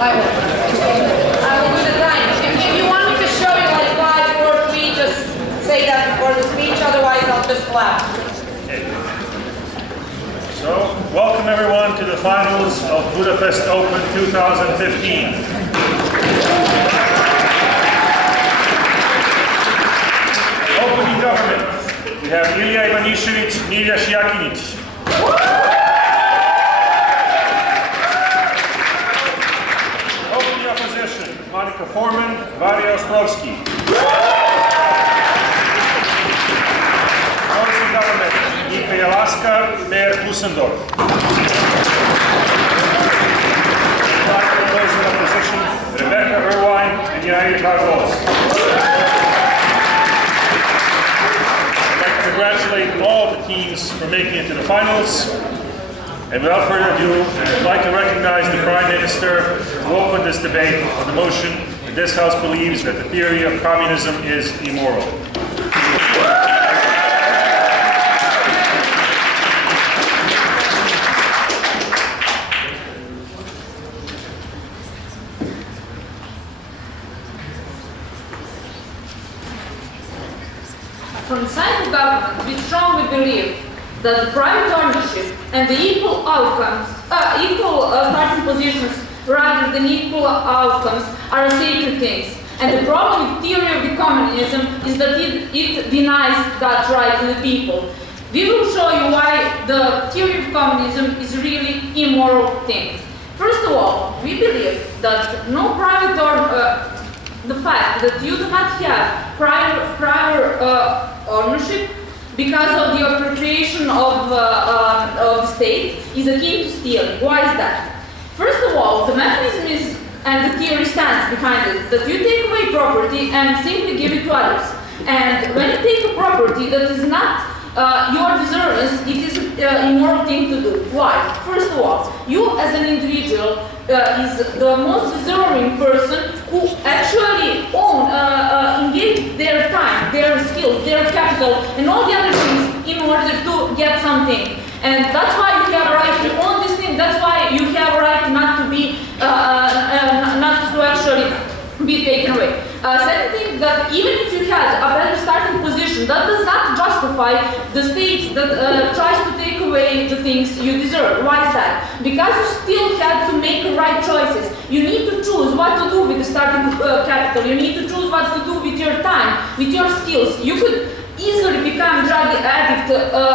I will do the time. If you want me to show you like 5, 4, 3, just say that before the speech, otherwise I'll just laugh. Okay. So, welcome everyone to the finals of Budapest Open 2015. Opening government. We have Ilija, Ivanišević, Milja, Šijakinjić. Opening opposition. Nika, Forman, Varia, Ostrovski. Closing government. Nika, Jelaska, Klüßendorf. Closing opposition. Irvine and Yair Har-Oz. Congratulate all the teams for making it to the finals. And without further ado, I'd like to recognize the Prime Minister who opened this debate on the motion that this House believes that the theory of communism is immoral. From the side of government, we strongly believe that the private ownership and the equal outcomes, starting positions rather than equal outcomes are sacred things. And the problem with theory of the communism is that it denies that right to the people. We will show you why the theory of communism is really immoral thing. First of all, we believe that no private the fact that you do not have prior ownership because of the appropriation of the state is akin to stealing. Why is that? First of all, the mechanism is, and the theory stands behind it, that you take away property and simply give it to others. And when you take a property that is not your deservance, it is an immoral thing to do. Why? First of all, you as an individual is the most deserving person who actually engage their time, their skills, their capital, and all the other things in order to get something. And that's why you have a right to own this thing. That's why you have a right not to be, not to actually be taken away. Second thing, that even if you had a better starting position, that does not justify the state that tries to take away the things you deserve. Why is that? Because you still have to make the right choices. You need to choose what to do with the starting capital. You need to choose what to do with your time, with your skills. You could easily become a drug addict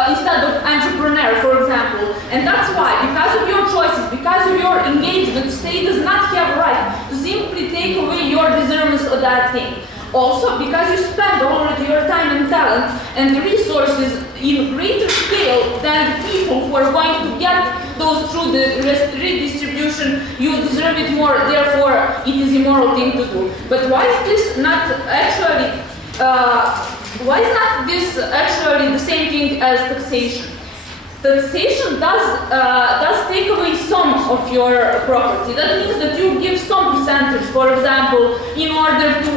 instead of entrepreneur, for example. And that's why, because of your choices, because of your engagement, the state does not have a right to simply take away your deservance of that thing. Also, because you spend already your time and talent and the resources in greater scale than the people who are going to get those through the redistribution, you deserve it more, therefore it is an immoral thing to do. But why is this not actually why is not this actually the same thing as taxation? Taxation does take away some of your property. That means that you give some percentage, for example, in order to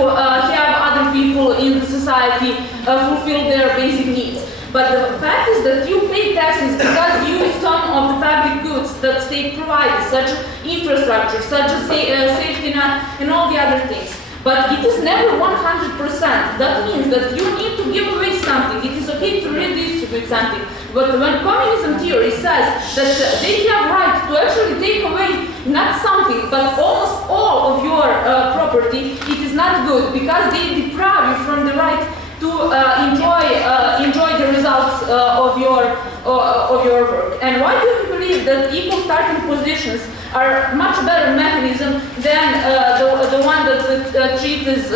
have other people in the society fulfill their basic needs. But the fact is that you pay taxes because you use some of the public goods that state provides, such as infrastructure, such as safety net, and all the other things. But it is never 100%. That means that you need to give away something. It is okay to redistribute something. But when communism theory says that they have right to actually take away not something, but almost all of your property, it is not good because they deprive you from the right to enjoy the results of your work. And why do you believe that equal starting positions are much better mechanism than the one that treats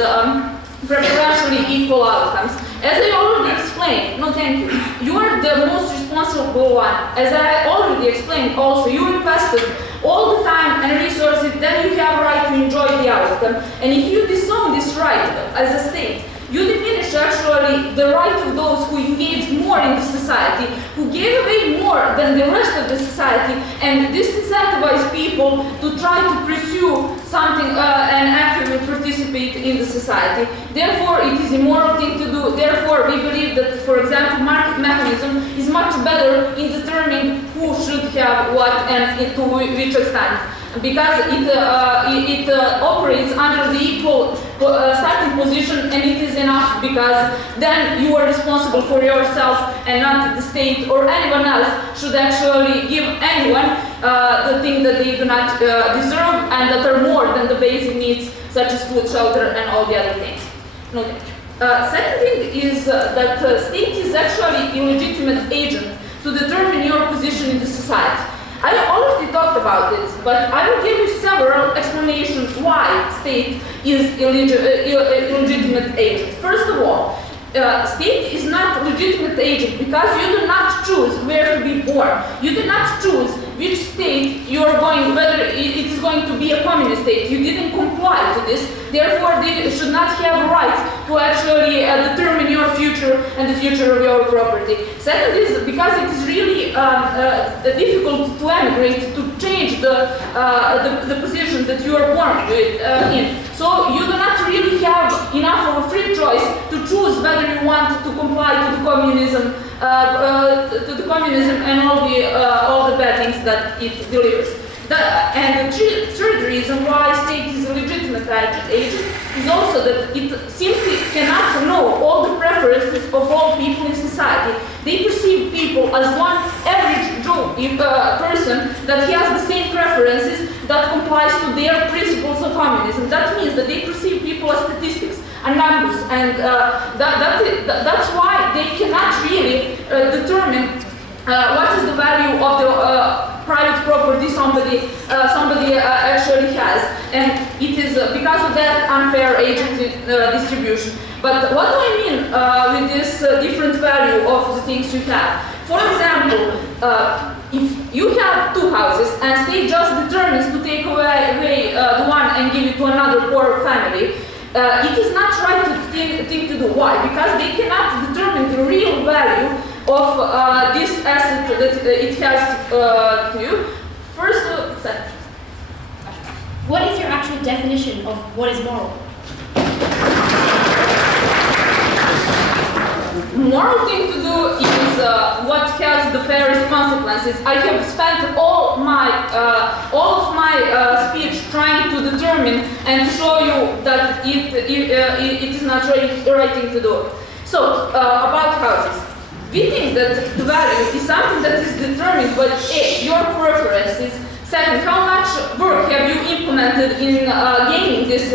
preferentially equal outcomes? As I already explained, no thank you, you are the most responsible one. As I already explained also, you invested all the time and resources, then you have a right to enjoy the outcome. And if you disown this right as a state, you diminish actually the right of those who engaged more in the society, who gave away more than the rest of the society, and disincentivize people to try to pursue something and actively participate in the society. Therefore, it is a immoral thing to do. Therefore, we believe that, for example, market mechanism is much better in determining who should have what and to which extent. because it operates under the equal starting position, and it is enough, because then you are responsible for yourself and not the state or anyone else should actually give anyone the thing that they do not deserve and that are more than the basic needs such as food, shelter, and all the other things. No, thank you. Second thing is that state is actually illegitimate agent to determine your position in the society. I already talked about this, but I will give you several explanations why state is illegitimate agent. First of all, state is not legitimate agent because you do not choose where to be born. You do not choose which state you are going, whether it is going to be a communist state. You didn't comply to this, therefore they should not have a right to actually determine your future and the future of your property. Second is because it is really difficult to emigrate, to change the position that you are born in. So you do not really have enough of a free choice to choose whether you want to comply to the communism, and all the bad things that it delivers. And the third reason why state is a legitimate agent is also that it simply cannot know all the preferences of all people in society. They perceive people as one average person that has the same preferences that complies to their principles of communism. That means that they perceive people as statistics and numbers, and that's why they cannot really determine what is the value of the private property somebody actually has, and it is because of that unfair agent distribution. But what do I mean with this different value of the things you have? For example, if you have two houses and state just determines to take away the one and give it to another poor family, it is not right thing to do. Why? Because they cannot determine the real value of this asset that it has to you. First, what is your actual definition of what is moral? Moral thing to do is what has the fairest consequences. I have spent all of my speech trying to determine and to show you that it is not right thing to do. So about houses. We think that the value is something that is determined by A, your preferences. Second, how much work have you implemented in gaining this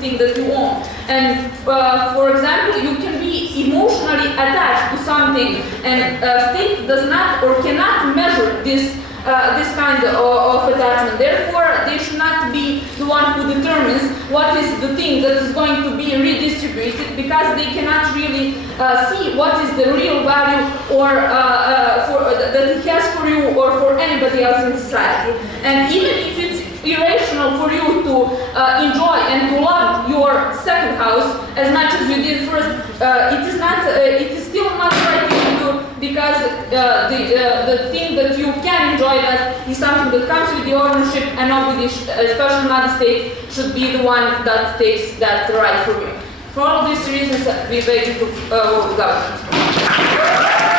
thing that you own? And for example, you can be emotionally attached to something, and state does not or cannot measure this kind of attachment. Therefore, they should not be the one who determines what is the thing that is going to be redistributed, because they cannot really see what is the real value or that it has for you or for anybody else in society. And even if it's irrational for you to enjoy and to love your second house as much as you did first, it is still not right thing to do, because the thing that you can enjoy that is something that comes with the ownership, and nobody, especially not the state, should be the one that takes that right from you. For all these reasons, we beg you to vote government.